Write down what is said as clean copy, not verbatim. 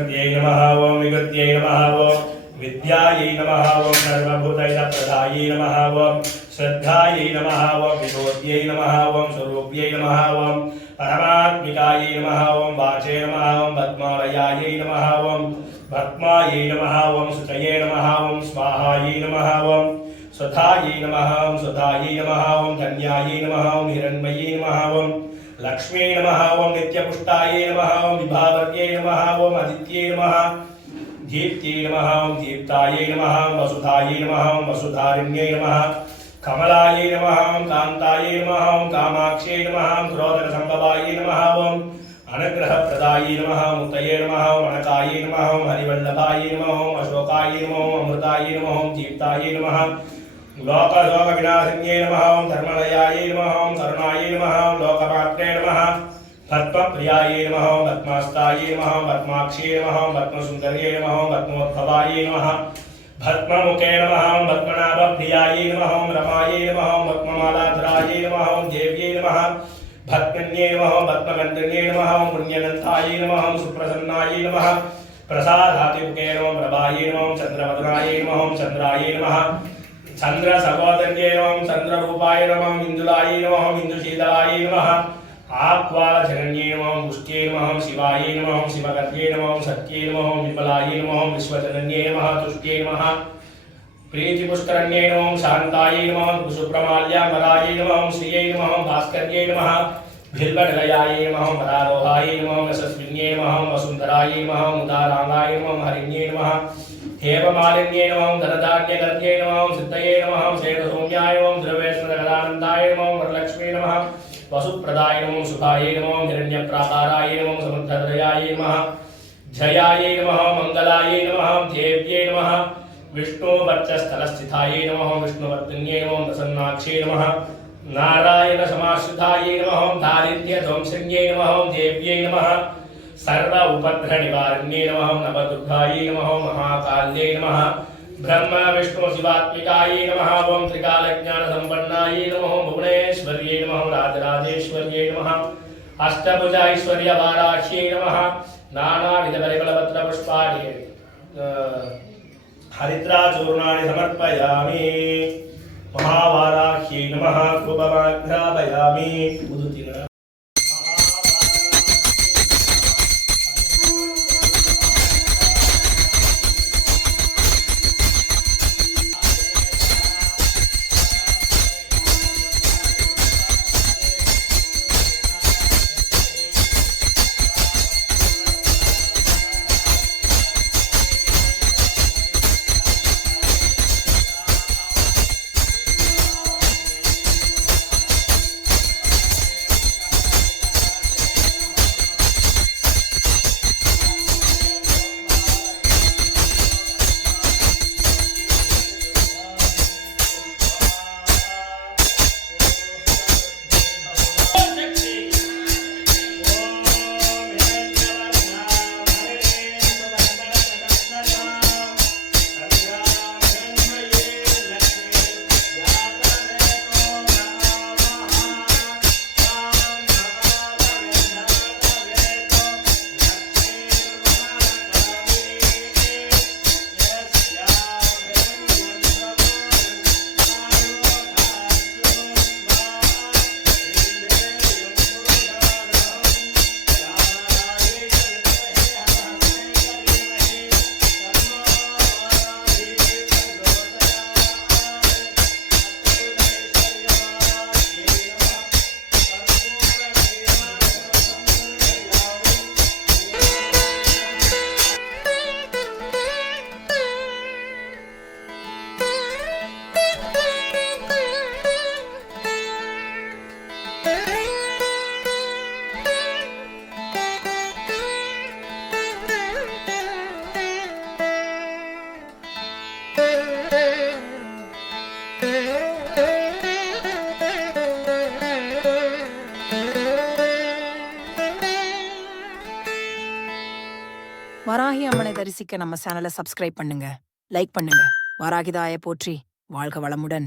विद्यायै नमः ओम विगत्यै नमः ओम विद्यायै नमः ओम सर्वभूतैकप्रदायै नमः ओम श्रद्धायै नमः ओम विभूत्यै नमः ओम स्वरूप्यै नमः ओम परमात्मिकायै नमः ओम वाचे नमः ओम पद्मालयायै नमः ओम भक्मायै नमः ओम सुतये नमः ओम स्वाहायै नमः ओम स्वधायै नमः ओम स्वधायै नमः ओम धन्यायै नमः ओम हिरण्मयै नमः ओम लक्ष्मी नमः ओम नित्यपुष्टायै नमः ओम विभावर्यै नमः ओम आदित्यै नमः दीप्त्यै नमः ओम दीप्तायै नमः ओम वसुधायै नमः ओम वसुधारिण्यै नमः कमलायै नमः ओम कान्तायै नमः ओम कामाक्ष्यै नमः ओम क्रोधनसम्भवायै नमः ओम अनुग्रहप्रदायै नमः ओम मुक्तये नमः ओम अनकायै नमः ओम हरिवल्लभायै नमः ओम अशोकायै नमः ओम अमृतायै नमः ओम दीप्तायै नमः लोक विनाशिन्ये नमः ओम धर्मलयायै नमः ओम करुणायै नमः ओम लोकमात्रे नमः पद्मप्रियायै नमः ओम पद्मास्तायै नमः ओम पद्माक्ष्यै नमः ओम पद्मसुन्दर्यै नमः ओम पद्मोद्भवायै नमः भस्ममुखे नमः ओम पद्मनाभप्रियायै नमः ओम रमायै नमः ओम पद्ममालाधरायै नमः ओम देव्यै नमः भक्तन्ये नमः ओम पद्मगन्धन्ये नमः ओम पुण्यनन्तायै नमः ओम सुप्रसन्नायै नमः प्रसादातिमुखे नमः प्रभायै नमः ओम चन्द्रवदनायै नमः ओम चन्द्रायै नमः चंद्र सहोदर्ये नमः चंद्र रूपाय नमः इंदुलाय नमः इंदुशीतलाय नमः आक्वाल जनन्ये नमः पुष्ट्ये नमः शिवाय नमः शिवगत्ये नमः सत्ये नमः विमलाय नमः विश्वजनन्ये नमः तुष्ट्ये नमः प्रीतिपुष्करण्ये नमः शान्ताय नमः सुप्रमाल्याम्बराय नमः श्रिये नमः भास्कर्ये नमः भिल्वनिलयाय नमः वरारोहाय नमः यशस्विन्ये नमः वसुन्धराय नमः मुदारांगाय नमः हरिण्ये नमः हेममालिन्ये नमः धनधान्यगर्भ्ये नमः सिद्धये नमः शेषसौम्याय नमः द्रव्येश्वरगदानन्दाय नमः वरलक्ष्मी नमः वसुप्रदाय नमः सुखाय नमः हिरण्यप्राकाराय नमः समुद्रदयाय नमः जयाय नमः मंगलाय नमः देव्ये नमः विष्णुवक्षस्थलस्थिताय नमः विष्णुवर्तिन्ये नमः प्रसन्नाक्षे नमः नारायणसमाश्रिताय नमः दारिद्र्यध्वंसिन्ये नमः देव्ये नमः सर्व उपद्रवनिवारण्ये नमः नवदुर्गायै नमः महाकाल्यै नमः ब्रह्म विष्णु शिवात्मिकायै नमः ओम त्रिकालज्ञानसम्पन्नायै नमः भुवनेश्वर्यै नमः राजराजेश्वर्यै नमः अष्टभुजाऐश्वर्यवाराह्यै नमः नानाविधपरिमलपत्रपुष्पाणि हरिद्राचूर्णानि समर्पयामि महावाराह्यै नमः कुपमाघ्रापयामि வராகி அம்மனை தரிசிக்க நம்ம சேனலை சப்ஸ்கிரைப் பண்ணுங்க, லைக் பண்ணுங்க. வாராகிதாய போற்றி, வாழ்க வளமுடன்.